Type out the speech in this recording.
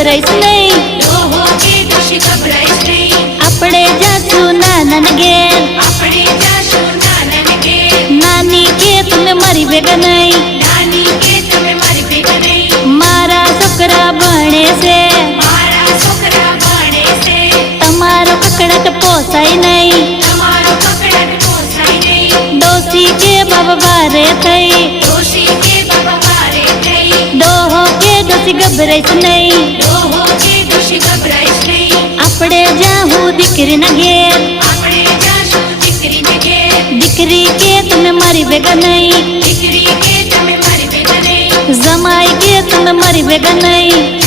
ગભરાઈશ નહીં, ડોહો કે ડોશી ગભરાઈશ નહીં. આપણે જાશું નાના ઘેર, આપણે જાશું નાના ઘેર. નાની કે તમે મારી ભેગા નહીં, નાની કે તમે મારી ભેગા નહીં. મારા છોકરા ભણે છે, મારા છોકરા ભણે છે. તમારો કકડાટ પોસાય નહીં, તમારો કકડાટ પોસાય નહીં. ડોસી કે બાબા ભારે થઈ, ડોશી કે બાબા ભારે થઈ. ડોહો કે ડોસી ગભરાઈશ નહીં, ડોહો કે ડોશી ગભરાઈશ નહીં. આપણે જાહું દીકરીના ઘેર, આપણે જાશું દીકરીને ઘેર. દીકરી કે તમે મારી ભેગા નહીં, દીકરી કે તમે મારી ભેગા નહીં. જમાઈ કે તમે મારી ભેગા નહીં,